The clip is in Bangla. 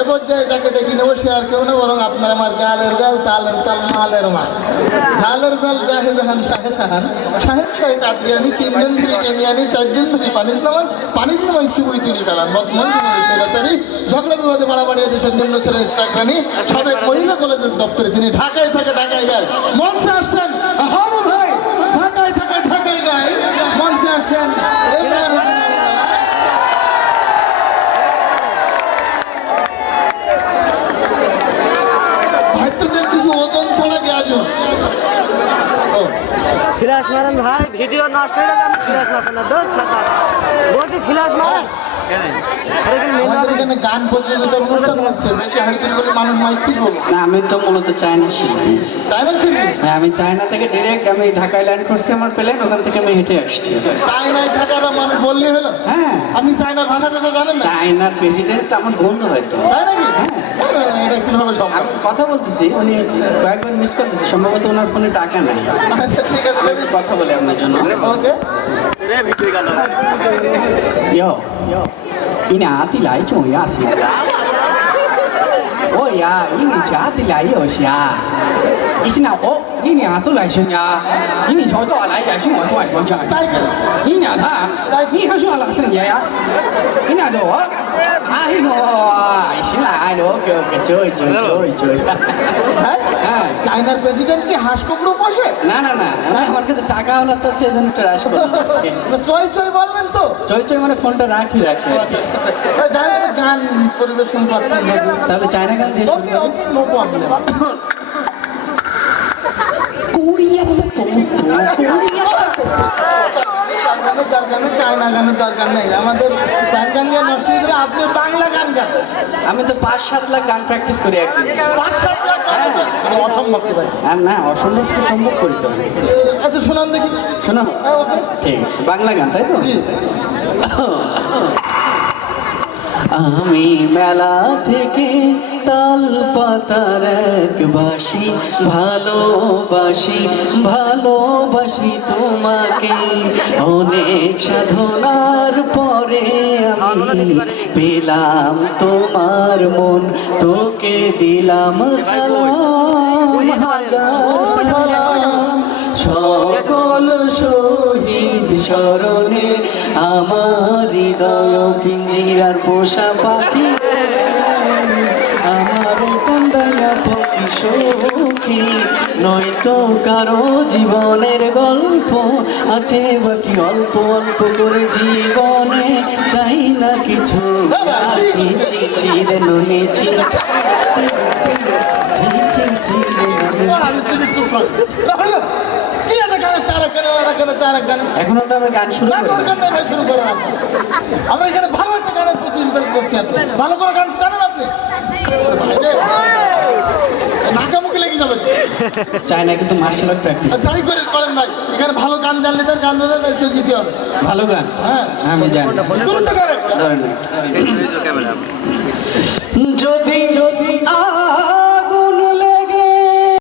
এ পর্যায়ে যাকে ডেকে নেবো সে আর কেউ না বরং আপনার আমার গালের গাল তালের তাল মালের মাল ঝালের ঝাল জাহে জাহান শাহে শাহান শাহেদ শাহে কাদরিয়ানি তিনজন ধরে কেনিয়ানি চারজন ধরে পানির নামাই চুবুই তিনি ফেলান বর্তমান সময় ঝগড়া বিবাদে বাড়াবাড়ি দেশের নিম্ন শ্রেণীর চাকরানি সাবেক মহিলা কলেজের দপ্তরে তিনি ঢাকায় থাকে ঢাকায় যায় মঞ্চে আসছেন হাবু ভাই ঢাকায় থাকে ঢাকায় যায় মঞ্চে আসছেন ফ্ল্যাশ মারেন ভাই, ভিডিও নষ্ট হয়ে যাবে। ফ্ল্যাশ মারেন না, দোষ টাকা বলছি ফ্ল্যাশ মারেন। আমাদের এখানে গান প্রতিযোগিতার অনুষ্ঠান হচ্ছে, বেশি হাইটের করে মানুষ মাইক কি বলবো না, আমি তো মূলত চায়না শিল্পী। চায়না শিল্পী? হ্যাঁ, আমি চায়না থেকে ডিরেক্ট আমি ঢাকায় ল্যান্ড করছি, আমার প্লেন ওখান থেকে আমি হেঁটে আসছি। চায়নায় থাকাটা মানুষ বললেই হলো? হ্যাঁ। আপনি চায়নার ভাষাটা তো জানেন না? চায়নার প্রেসিডেন্ট আমার বন্ধু হয়তো। তাই নাকি? এটা কিভাবে সম্ভব? আমি কথা বলতেছি, উনি কয়েকবার মিস করতেছি, সম্ভবত ওনার ফোনে টাকা নাই। আচ্ছা ঠিক আছে, আমি কথা বলি আপনার জন্য। ওকে। Yo,你俩的来重要些。哦呀，你家的来有些。你现在哦，你俩都来行呀？你说多来也行，我多说讲。তাই কেন?你俩他，你还说了这些呀？你俩说我，哎呦，行了，哎呦，给追。হ্যাঁ? হ্যাঁ। চায়নার প্রেসিডেন্ট কি হাঁস কুকুরও পোষে? না, আমার কাছে টাকা হলো চাচ্ছে এজন্য আসবো। চয় চয় বললেন তো? চই মানে ফোনটা রাখি। চায়না গান পরিবেশন করতেন যদি। তাহলে চায়না গান দিয়ে শুরু ওকে করি। ওকে, নো প্রবলেম। চায়না গানের দরকার নেই, আমাদের প্যাঞ্জাঙ্গিয়া নষ্ট হয়ে যাবে। আপনি বাংলা গান গান। আমি তো 5-7 লাখ গান প্র্যাকটিস করি একদিন। 5-7 লাখ গান? এটা অসম্ভব কি ভাই? আর না, অসম্ভব তো সম্ভব করি তো। আচ্ছা শোনান দেখি। শোনাবো? হ্যাঁ, ওকে। ঠিক আছে, বাংলা গান তাই তো? জি। আমি মেলা থেকে তাল পাতার এক বাসি ভালোবাসি তোমাকে অনেক সাধনার পরে আমি পেলাম তোমার মন, তোকে দিলাম সালাম, হাজার সালাম। সকল শহীদ স্মরণে আমার হৃদয় পিঞ্জিরার পোষা পাখি, আমার কান্দায়া পক্ষী সখী, নয়তো কারো জীবনের গল্প আছে বাকি, অল্প করে জীবনে চাই না কিছু। ছিঁড়ে নুনেছি এখনো তো আমরা গান শুরু করি। আমরা এখানে ভালো একটা গানের প্রতিযোগিতা করছি। ভালো করে গান জানেন আপনি? নাকামুখি লেগে যাবে। চায়না কিন্তু মার্শাল আর্ট প্র্যাকটিস। যাই করে করেন ভাই, এখানে ভালো গান জানলে তার গান দিতে হবে। ভালো গান? হ্যাঁ আমি জানি। দ্রুত করেন। ধরেন যদি